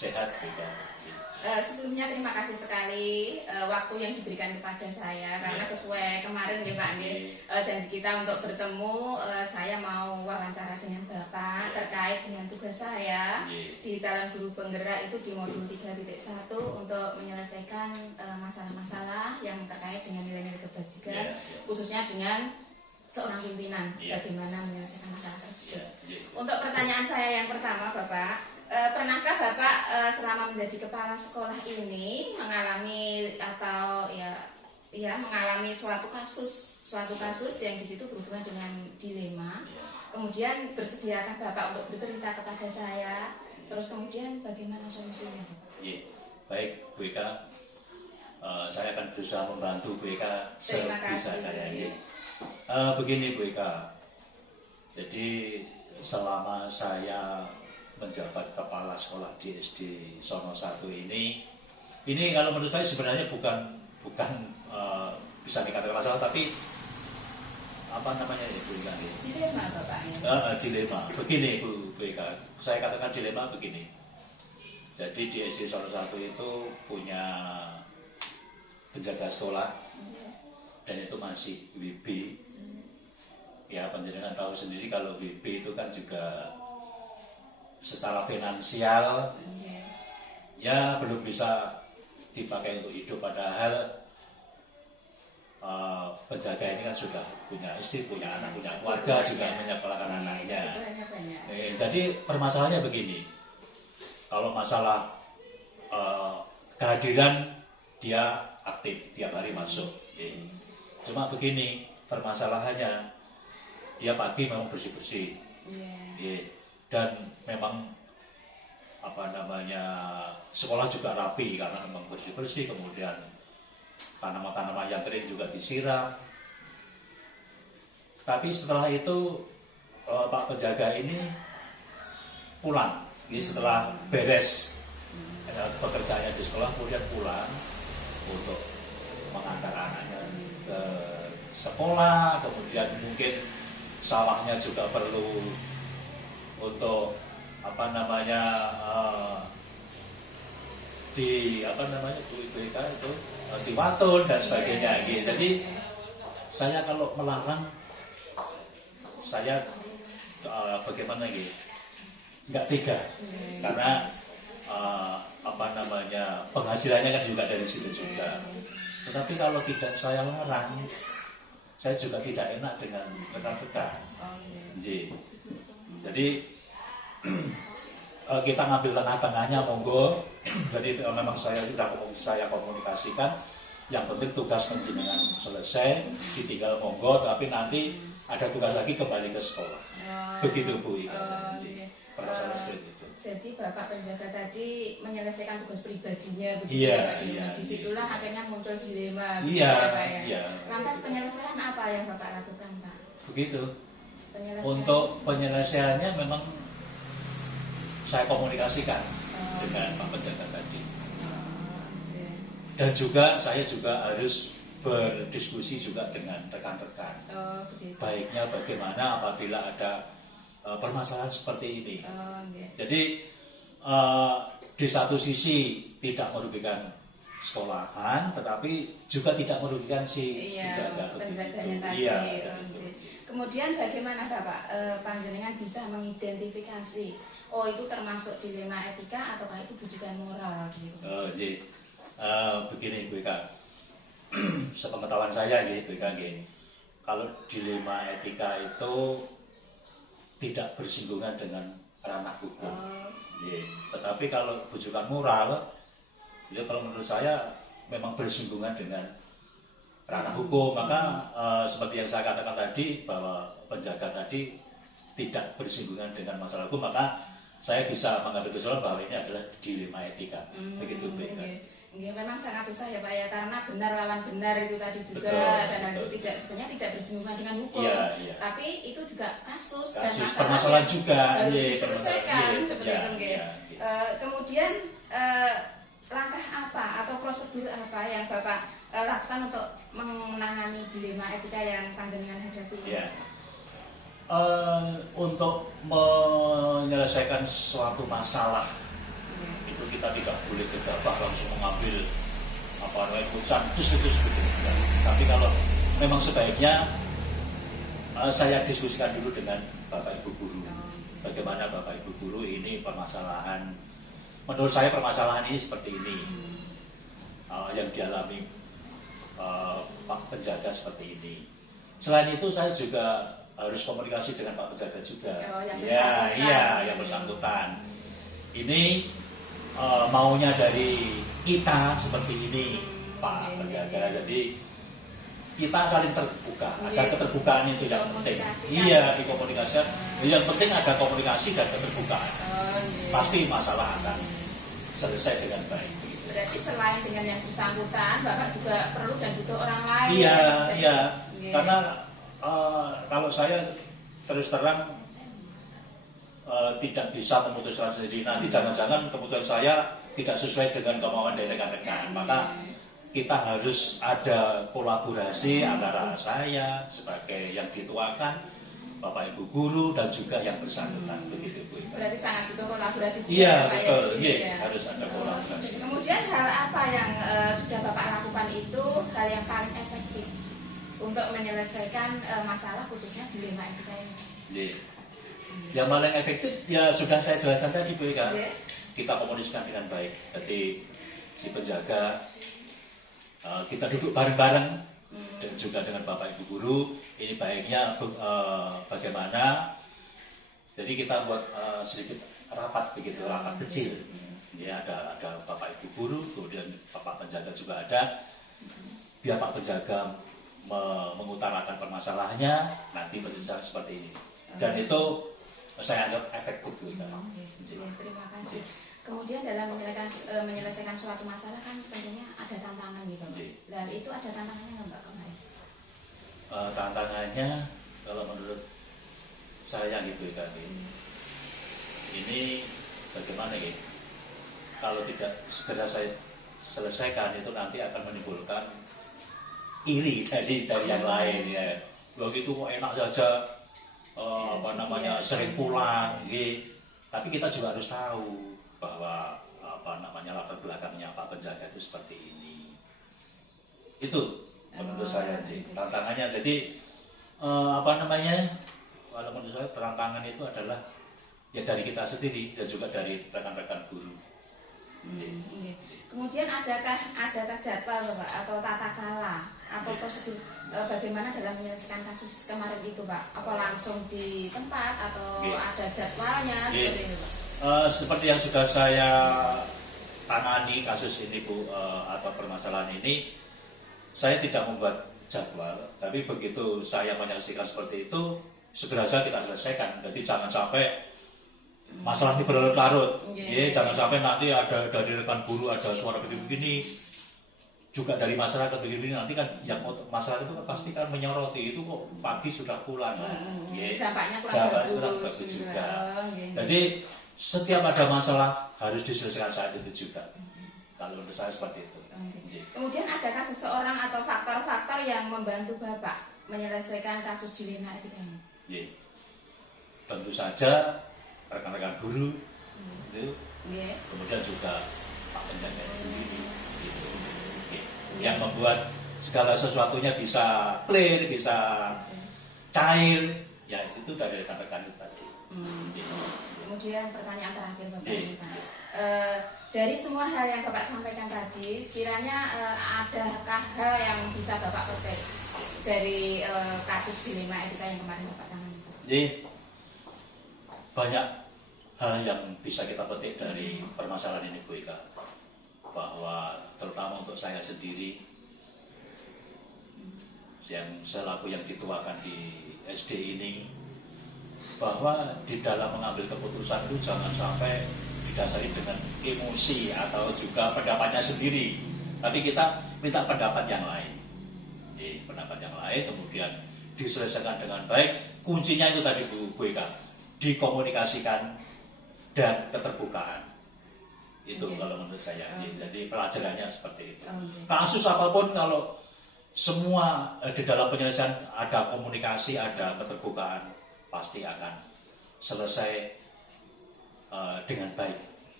sehat juga. Sebelumnya terima kasih sekali waktu yang diberikan kepada saya karena sesuai kemarin ya Pak janji kita untuk bertemu. Saya mau wawancara dengan Bapak terkait dengan tugas saya di calon guru penggerak itu di modul 3.1 untuk menyelesaikan masalah-masalah yang terkait dengan nilai-nilai kebajikan khususnya dengan seorang pimpinan, bagaimana menyelesaikan masalah tersebut. Untuk pertanyaan saya yang pertama Bapak, pernahkah Bapak selama menjadi kepala sekolah ini mengalami atau mengalami suatu kasus yang di situ berhubungan dengan dilema? Kemudian bersediakah Bapak untuk bercerita kepada saya? Terus kemudian bagaimana solusinya? Baik Bu Eka, saya akan berusaha membantu Bu Eka sebisa saya. Begini Bu Eka, jadi selama saya menjabat kepala sekolah di SD Sono 1 ini kalau menurut saya sebenarnya bukan bisa dikatakan masalah, tapi apa namanya ya Bu Eka? Dilema Bapaknya. Dilema. Begini Bu Eka, saya katakan dilema begini. Jadi di SD Sono 1 itu punya penjaga sekolah dan itu masih WB. Ya penjenengan tahu sendiri kalau WB itu kan juga secara finansial ya belum bisa dipakai untuk hidup, padahal penjaga ini kan sudah punya istri, punya anak, punya keluarga, juga menyekolahkan anaknya. Jadi permasalahannya begini, kalau masalah kehadiran dia aktif tiap hari masuk, cuma begini permasalahannya, dia pagi memang bersih-bersih, dan memang sekolah juga rapi karena memang bersih-bersih, kemudian tanaman-tanaman yang kering juga disiram. Tapi setelah itu Pak penjaga ini pulang, setelah beres pekerjaannya di sekolah, kemudian pulang untuk mengantar anaknya ke sekolah, kemudian mungkin sawahnya juga perlu untuk diwatun dan sebagainya. Jadi saya kalau melarang, saya bagaimana nggak tega, karena penghasilannya kan juga dari situ juga. Tetapi kalau tidak saya larang, saya juga tidak enak dengan rekan-rekan. Jadi kita ngambil tengah-tengahnya, monggo. Jadi memang saya komunikasikan, yang penting tugas penjenengan selesai, ditinggal monggo, tapi nanti ada tugas lagi kembali ke sekolah. Begitu Bu Ika. Jadi Bapak penjaga tadi menyelesaikan tugas pribadinya begitu ya Pak. Disitulah akhirnya muncul dilema. Lantas penyelesaian apa yang Bapak lakukan Pak? Begitu. Untuk penyelesaiannya memang saya komunikasikan dengan Pak penjaga tadi. Dan juga saya juga harus berdiskusi juga dengan rekan-rekan. Baiknya bagaimana apabila ada permasalahan seperti ini. Jadi di satu sisi tidak merugikan sekolahan, tetapi juga tidak merugikan si penjaganya tadi. Kemudian bagaimana Bapak panjenengan bisa mengidentifikasi itu termasuk dilema etika ataukah itu bujukan moral gitu? Begini Bu Eka, sepengetahuan saya Bu Eka, kalau dilema etika itu tidak bersinggungan dengan ranah hukum. Tetapi kalau bujukan moral, kalau menurut saya memang bersinggungan dengan ranah hukum. Maka seperti yang saya katakan tadi, bahwa penjaga tadi tidak bersinggungan dengan masalah hukum, maka saya bisa mengambil kesimpulan bahwa ini adalah dilema etika. Begitu Bu Eka. Memang sangat susah ya Pak ya, karena benar lawan benar itu tadi juga. Dan itu sebenarnya tidak bersinggungan dengan hukum, tapi itu juga kasus dan permasalahan juga harus diselesaikan seperti itu. Kemudian langkah apa atau prosedur apa yang Bapak lakukan untuk menangani dilema etika yang panjenengan hadapi? Untuk menyelesaikan suatu masalah itu itu kita tidak boleh gegabah langsung mengambil keputusan itu seperti itu. Tapi kalau memang sebaiknya saya diskusikan dulu dengan Bapak Ibu guru. Bagaimana Bapak Ibu guru ini permasalahan, menurut saya permasalahan ini seperti ini yang dialami Pak Penjaga seperti ini. Selain itu saya juga harus komunikasi dengan Pak Penjaga juga. Yang bersangkutan. Ini maunya dari kita seperti ini, Pak Penjaga. Jadi kita saling terbuka, ada keterbukaan itu yang penting. Iya, dikomunikasikan. Yang penting ada komunikasi dan keterbukaan. Pasti masalah akan selesai dengan baik. Berarti selain dengan yang bersangkutan, Bapak juga perlu dan butuh orang lain. Iya. Karena kalau saya terus terang tidak bisa memutuskan sendiri. Nanti jangan-jangan keputusan saya tidak sesuai dengan kemauan dari rekan-rekan. Maka kita harus ada kolaborasi antara saya sebagai yang dituakan, Bapak Ibu guru dan juga yang bersangkutan. Begitu Bu. Berarti sangat butuh kolaborasi juga. Iya, betul. Harus ada kolaborasi. Kemudian hal apa yang sudah Bapak lakukan itu hal yang paling efektif untuk menyelesaikan masalah khususnya dilema etika ini? Yang paling efektif ya sudah saya jelaskan tadi Bu Eka. Kita komunikasikan dengan baik. Jadi si penjaga kita duduk bareng-bareng dan juga dengan Bapak Ibu guru. Ini baiknya bagaimana. Jadi kita buat sedikit rapat begitu, rapat kecil. Ya ada Bapak Ibu guru, kemudian Bapak Penjaga juga ada. Biar Pak Penjaga mengutarakan permasalahannya, nanti berbicara seperti ini. Dan itu saya anggap efektif juga. Terima kasih. Kemudian dalam menyelesaikan suatu masalah kan tentunya ada tantangan gitu. Dan itu ada tantangannya nggak Mbak kemarin? Tantangannya kalau menurut saya gitu ya ini bagaimana ya? Kalau tidak segera saya selesaikan itu nanti akan menimbulkan iri dari yang lain ya. Begitu kok enak saja sering pulang gitu. Tapi kita juga harus tahu bahwa latar belakangnya Pak Penjaga itu seperti ini. Itu menurut saya tantangannya. Jadi kalau menurut saya tantangan itu adalah ya dari kita sendiri dan juga dari rekan-rekan guru. Kemudian adakah jadwal Pak atau tata kelola atau prosedur bagaimana dalam menyelesaikan kasus kemarin itu Pak? Apa langsung di tempat atau ada jadwalnya seperti itu Pak? Seperti yang sudah saya tangani kasus ini Bu, atau permasalahan ini, saya tidak membuat jadwal, tapi begitu saya menyaksikan seperti itu, segera saja kita selesaikan. Jadi jangan sampai masalah ini berlarut-larut. Jangan sampai nanti ada dari rekan guru ada suara begini-begini, juga dari masyarakat begini-begini, nanti kan yang masyarakat itu pasti kan menyoroti itu kok pagi sudah pulang. Dampaknya kurang bagus juga. Jadi setiap ada masalah harus diselesaikan saat itu juga. Kalau menurut saya seperti itu. Kemudian adakah seseorang atau faktor-faktor yang membantu Bapak menyelesaikan kasus dilema etika ini? Tentu saja rekan-rekan guru itu, kemudian juga Pak Penjaga sendiri gitu. Yang membuat segala sesuatunya bisa clear, bisa cair, ya itu dari rekan-rekan itu tadi. Kemudian pertanyaan terakhir Bapak, dari semua hal yang Bapak sampaikan tadi, sekiranya adakah hal yang bisa Bapak petik dari kasus dilema etika yang kemarin Bapak tangani? Jadi banyak hal yang bisa kita petik dari permasalahan ini Bu Ika, bahwa terutama untuk saya sendiri yang selaku yang dituakan di SD ini, bahwa di dalam mengambil keputusan itu jangan sampai didasari dengan emosi atau juga pendapatnya sendiri, tapi kita minta pendapat yang lain. Pendapat yang lain kemudian diselesaikan dengan baik. Kuncinya itu tadi Bu Eka, dikomunikasikan dan keterbukaan. Itu kalau menurut saya. Jadi pelajarannya seperti itu. Kasus apapun kalau semua di dalam penyelesaian ada komunikasi, ada keterbukaan, pasti akan selesai dengan baik.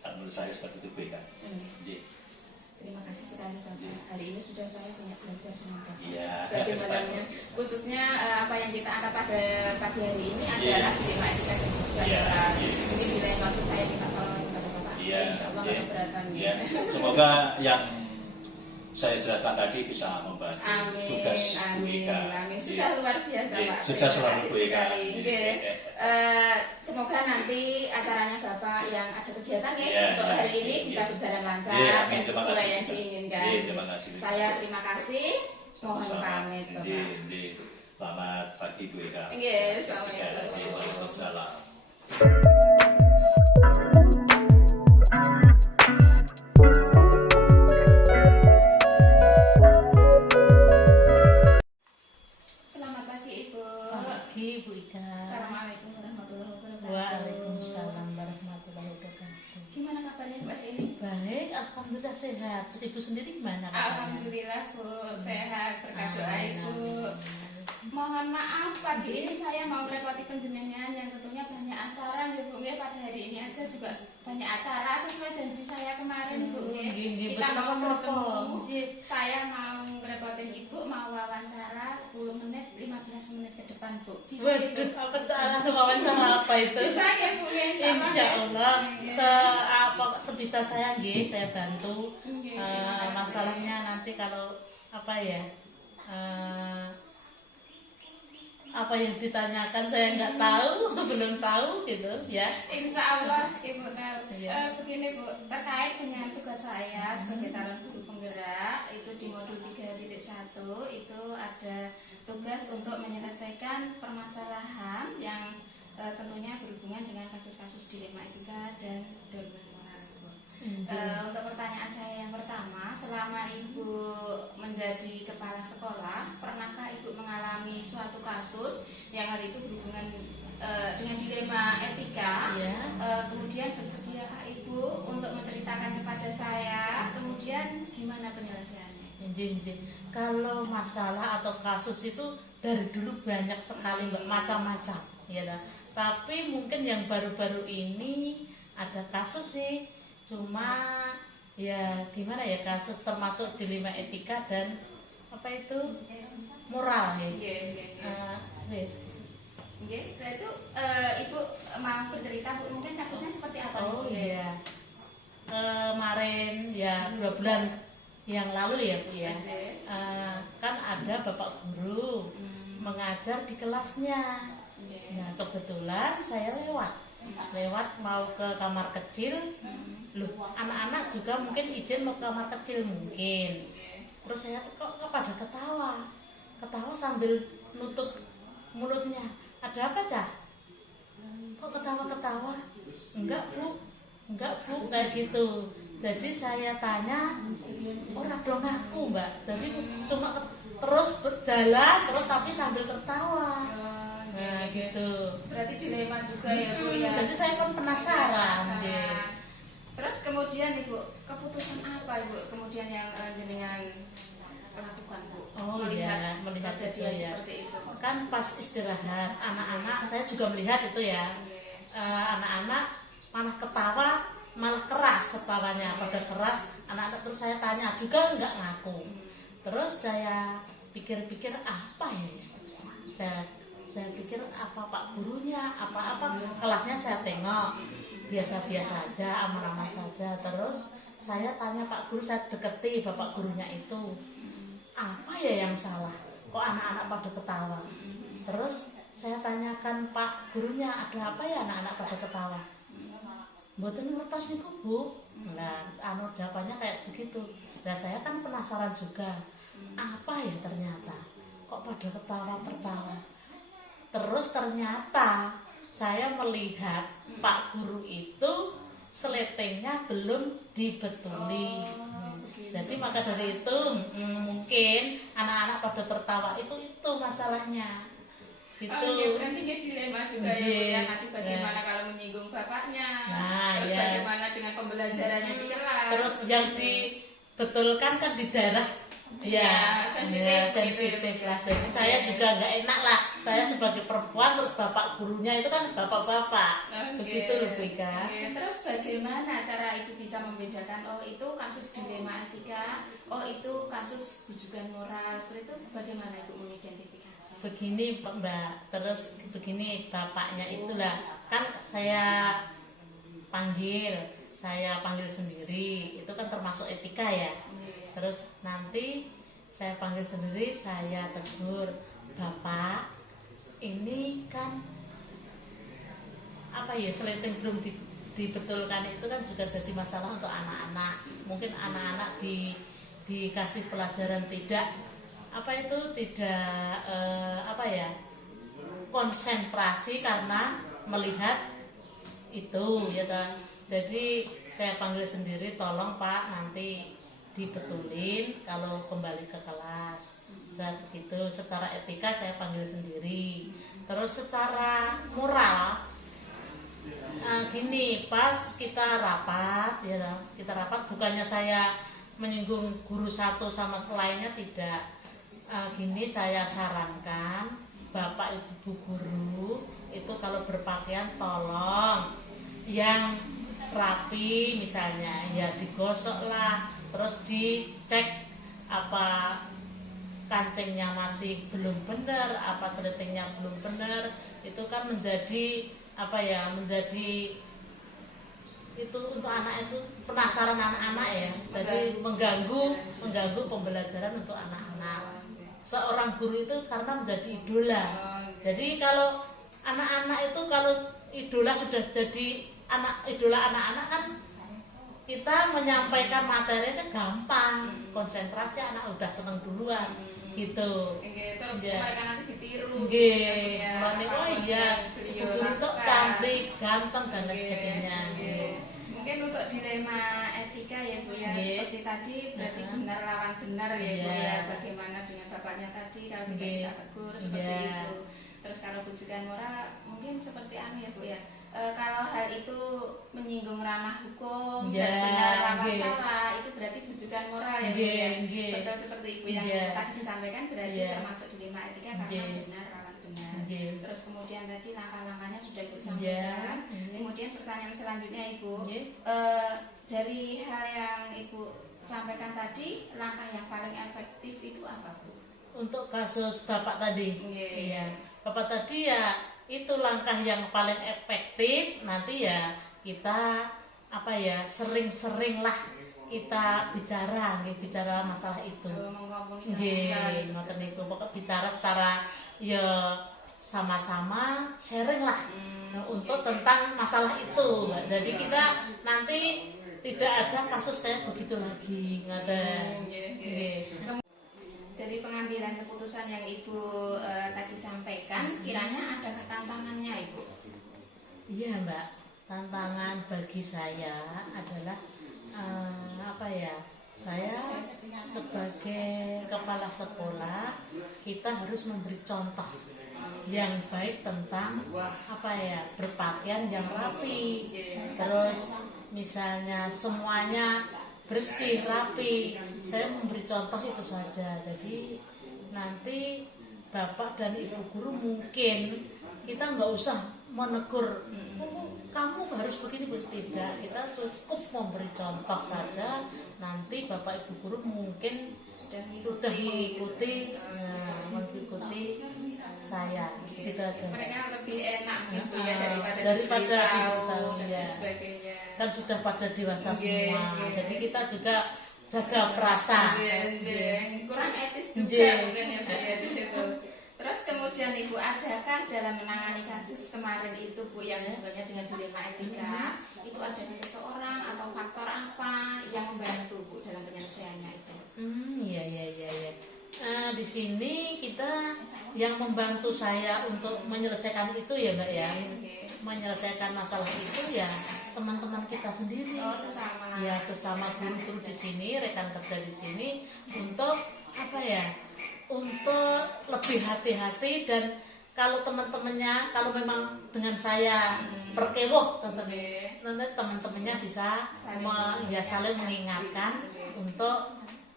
Kalau menurut saya seperti itu BK. Nggih. Terima kasih sekali Bapak. Hari ini sudah saya banyak belajar dengan Bapak. Iya. Bagaimana khususnya apa yang kita angkat pada pagi hari ini adalah dilema etika dan juga moral. Mungkin di lain waktu saya minta tolong kepada Bapak. Iya. Insya Allah nggak keberatan. Iya. Semoga yang saya jelaskan tadi bisa membantu tugas Bu Eka. Amin. Sudah luar biasa Pak. Sudah selalu Bu Eka. Semoga nanti acaranya Bapak yang ada kegiatan Iya, untuk hari ini iya, bisa berjalan lancar iya, dan terima sesuai kasih. yang diinginkan. Iya, terima kasih. Saya terima kasih. Mohon pamit Bapak. Selamat pagi Bu Eka. Iya, assalamualaikum. Waalaikumsalam. Selamat pagi Ibu. Pagi Bu Ika. Assalamualaikum warahmatullahi wabarakatuh. Waalaikumsalam warahmatullahi wabarakatuh. Gimana kabarnya Bu ini? Baik, alhamdulillah sehat. Terus Ibu sendiri gimana kabarnya? Alhamdulillah Bu, sehat berkat doa Amin, Ibu. amin. Mohon maaf pagi ini saya mau merepoti penjenengan yang tentunya banyak acara ya Bu ya, pada hari ini aja juga banyak acara sesuai janji saya kemarin Bu ya. Kita mau bertemu. Saya mau merepotin Ibu, mau wawancara 10 menit 15 menit ke depan Bu. Bisa Waduh, gitu? wawancara apa itu? Bisa ya Bu ya. Insya Allah, sebisa saya nggih, saya bantu. Terima kasih. Masalahnya nanti kalau apa ya? Apa yang ditanyakan saya nggak tahu, belum tahu gitu ya. Insya Allah Ibu tahu. Iya. Begini Bu, terkait dengan tugas saya sebagai calon guru penggerak itu di modul 3.1 itu ada tugas untuk menyelesaikan permasalahan yang tentunya berhubungan dengan kasus-kasus dilema etika dan dorongan moral Ibu. Untuk pertanyaan saya yang pertama, selama Ibu menjadi kepala sekolah, pernahkah Ibu mengalami suatu kasus yang hari itu berhubungan dengan dilema etika? Iya. Kemudian bersediakah Ibu untuk menceritakan kepada saya? Kemudian gimana penyelesaiannya? Injin. Kalau masalah atau kasus itu dari dulu banyak sekali Mbak, macam-macam ya dah. Tapi mungkin yang baru-baru ini ada kasus sih, cuma ya gimana ya, kasus termasuk dilema etika dan apa itu moral ya. Yes. Itu Ibu mau bercerita Bu, mungkin kasusnya seperti apa? Oh iya, kemarin ya 2 bulan yang lalu ya Bu ya, kan ada bapak guru mengajar di kelasnya. Nah kebetulan saya lewat mau ke kamar kecil. Loh, anak-anak juga mungkin izin mau ke kamar kecil mungkin. Terus saya kok pada ketawa sambil nutup mulutnya. Ada apa Cah? Kok ketawa-ketawa? Enggak bu, kayak gitu. Jadi saya tanya, orang dong aku Mbak. Jadi cuma terus berjalan terus tapi sambil tertawa. Nah gitu. Berarti dilema juga ya Bu ya. Jadi saya kan penasaran. Terus kemudian Ibu, keputusan apa Ibu kemudian yang jenengan lakukan Bu? Oh iya, melihat kejadian itu ya. seperti itu. Kan pas istirahat, anak-anak saya juga melihat itu ya. Anak-anak malah ketawa, malah keras ketawanya, pada keras. Anak-anak terus saya tanya juga nggak ngaku. Terus saya pikir-pikir apa ya? Saya pikir apa Pak gurunya, apa kelasnya saya tengok biasa-biasa aja, aman-aman saja. Terus saya tanya Pak guru, saya deketi bapak gurunya itu, apa ya yang salah? Kok anak-anak pada ketawa? Terus saya tanyakan Pak gurunya, ada apa ya anak-anak pada ketawa? Mboten ngertos niku Bu. Nah, jawabannya kayak begitu. Nah, saya kan penasaran juga. Apa ya ternyata? Kok pada ketawa-tertawa? Terus ternyata saya melihat Pak guru itu seletengnya belum dibetuli. Jadi maka dari itu mungkin anak-anak pada tertawa itu masalahnya. Gitu. Ya, berarti dia dilema juga ya Bu ya. Nanti bagaimana kalau menyinggung bapaknya? Terus bagaimana dengan pembelajarannya di kelas? Terus yang dibetulkan kan di daerah Iya, sensitif, sensitif lah. Jadi saya juga nggak enak lah. Saya sebagai perempuan terus bapak gurunya itu kan bapak-bapak. Begitu loh Bika. Terus bagaimana cara ibu bisa membedakan oh itu kasus dilema etika, oh itu kasus bujukan moral, seperti itu bagaimana ibu mengidentifikasi? Begini Mbak, terus begini bapaknya itulah kan saya panggil sendiri, itu kan termasuk etika ya. Terus nanti saya panggil sendiri, saya tegur, Bapak, ini kan apa ya, seleting belum dibetulkan itu kan juga jadi masalah untuk anak-anak. Mungkin anak-anak dikasih pelajaran tidak konsentrasi karena melihat itu ya kan. Jadi saya panggil sendiri, tolong Pak nanti dibetulin kalau kembali ke kelas. Begitu, secara etika saya panggil sendiri. Terus secara moral gini, pas kita rapat bukannya saya menyinggung guru satu sama lainnya, tidak. Gini saya sarankan Bapak Ibu guru itu kalau berpakaian tolong yang rapi, misalnya ya digosok lah, terus dicek apa kancingnya masih belum benar, apa seletingnya belum benar. Itu kan menjadi itu untuk anak itu penasaran anak-anak ya, jadi mengganggu pembelajaran untuk anak-anak. Seorang guru itu karena menjadi idola. Jadi kalau anak-anak itu kalau idola sudah jadi idola anak-anak kan kita menyampaikan materi itu gampang, konsentrasi, anak udah seneng duluan gitu. Terus mereka nanti ditiru. Oh iya, guru itu cantik, ganteng dan lain sebagainya. Mungkin untuk dilema etika ya Bu ya, seperti tadi berarti benar lawan benar ya Bu ya. Bagaimana dengan bapaknya tadi kalau tidak kita tegur seperti itu. Terus kalau bujukan moral mungkin seperti ya Bu ya. Kalau hal itu menyinggung ranah hukum dan benar lawan salah, itu berarti bujukan moral ya Bu ya. Betul seperti Ibu yang tadi disampaikan, berarti termasuk dilema etika karena benar lawan benar. Terus kemudian tadi langkah-langkahnya sudah Ibu sampaikan. Kemudian pertanyaan selanjutnya Ibu, dari hal yang Ibu sampaikan tadi, langkah yang paling efektif itu apa Bu? Untuk kasus Bapak tadi, iya. Bapak tadi ya itu langkah yang paling efektif. Nanti ya kita sering-sering lah kita bicara masalah itu. Ngoten niku, pokok bicara secara ya sama-sama sharing lah untuk tentang masalah itu. Jadi kita nanti tidak ada kasus kayak begitu lagi, Dari pengambilan keputusan yang Ibu tadi sampaikan, kiranya ada tantangannya Ibu? Iya Mbak, tantangan bagi saya adalah saya sebagai kepala sekolah, kita harus memberi contoh yang baik tentang berpakaian yang rapi. Terus misalnya semuanya bersih, rapi. Saya memberi contoh itu saja. Jadi nanti Bapak dan Ibu guru mungkin kita nggak usah menegur, kamu harus begini, tidak. Kita cukup memberi contoh saja. Nanti Bapak Ibu guru mungkin sudah mengikuti saya. Gitu aja. Mereka lebih enak gitu ya daripada tahu ya. Sebagainya. Kan sudah pada dewasa semua. Jadi kita juga jaga perasaan. Kurang etis juga mungkin ya di situ. Terus kemudian Ibu, adakah dalam menangani kasus kemarin itu Bu yang hubungannya dengan dilema etika, itu ada seseorang atau faktor apa yang membantu Bu dalam penyelesaiannya itu? Iya. Di sini kita yang membantu saya untuk menyelesaikan itu ya Mbak ya. Menyelesaikan masalah itu ya teman-teman kita sendiri. Sesama. Ya, sesama guru-guru di sini, rekan kerja di sini, untuk untuk lebih hati-hati. Dan kalau teman-temannya, kalau memang dengan saya berkewoh, nanti teman-temannya bisa saling mengingatkan untuk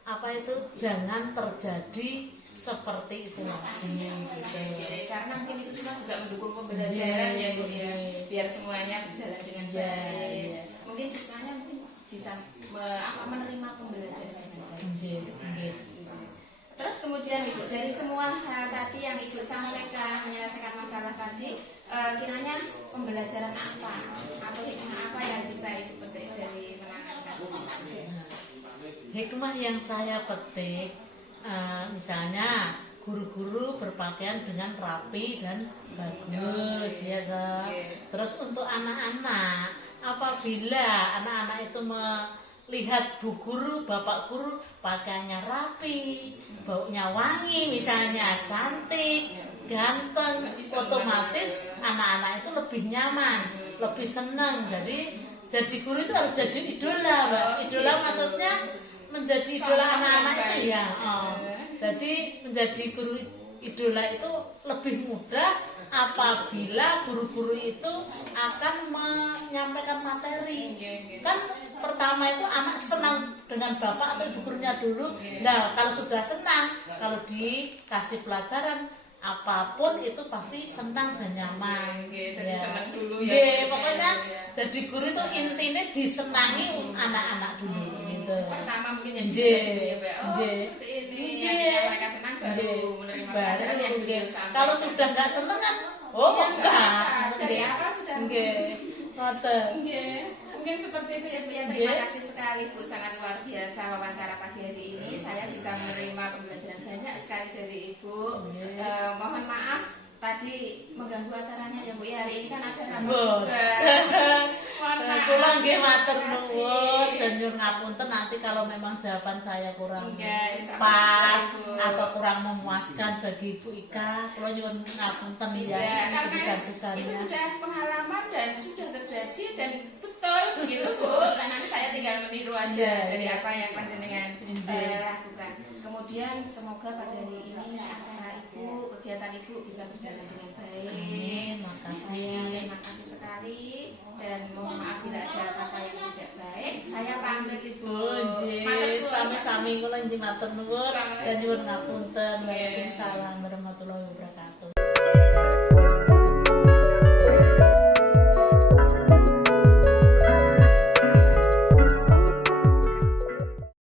apa itu jangan terjadi seperti itu lagi gitu. Karena mungkin itu semua juga mendukung pembelajaran ya Bu ya, biar semuanya berjalan dengan baik. Mungkin siswanya mungkin bisa menerima pembelajaran dengan baik. Terus kemudian Ibu, dari semua hal tadi yang Ibu sampaikan menyelesaikan masalah tadi, kiranya pembelajaran apa atau hikmah apa yang bisa Ibu petik dari menangani kasus ini? Hikmah yang saya petik, misalnya guru-guru berpakaian dengan rapi dan bagus, ya kan? Terus untuk anak-anak, apabila anak-anak itu melihat bu guru, bapak guru pakaiannya rapi, baunya wangi, misalnya cantik, ganteng, otomatis anak-anak itu lebih nyaman, lebih senang. Jadi guru itu harus jadi idola, Mbak. Idola maksudnya menjadi idola anak-anak itu ya. Jadi menjadi guru idola itu lebih mudah apabila guru-guru itu akan menyampaikan materi. Kan pertama itu anak senang dengan bapak atau ibu gurunya dulu. Nah, kalau sudah senang, kalau dikasih pelajaran apapun itu pasti senang dan nyaman. Jadi senang dulu ya. Pokoknya jadi guru itu intinya disenangi anak-anak dulu gitu. Pertama mungkin yang seperti ini yang mereka senang baru menerima pelajaran yang beliau sampaikan. Kalau sudah nggak senang kan, enggak. Dari apa sudah? Mungkin seperti itu ya Bu ya. Terima kasih sekali Bu, sangat luar biasa wawancara pagi hari ini. Saya bisa menerima pembelajaran banyak sekali dari Ibu. Mohon maaf tadi mengganggu acaranya ya Bu ya. Hari ini kan ada rapat juga. Mohon maaf. Kula nggih matur nuwun dan nyuwun ngapunten nanti kalau memang jawaban saya kurang pas atau kurang memuaskan bagi Ibu Ika, kula nyuwun ngapunten ya sebesar-besarnya. Itu sudah pengalaman dan sudah terjadi dan betul begitu Bu. Dan nanti saya tinggal meniru aja dari apa yang panjenengan lakukan. Kemudian semoga pada hari ini acara Ibu, kegiatan Ibu bisa berjalan dengan baik. Amin. Makasih. Terima kasih sekali dan mohon maaf bila ada kata yang tidak baik. Saya pamit Ibu. Sami-sami kula nggih matur nuwun dan nyuwun ngapunten. Waalaikumsalam warahmatullahi wabarakatuh.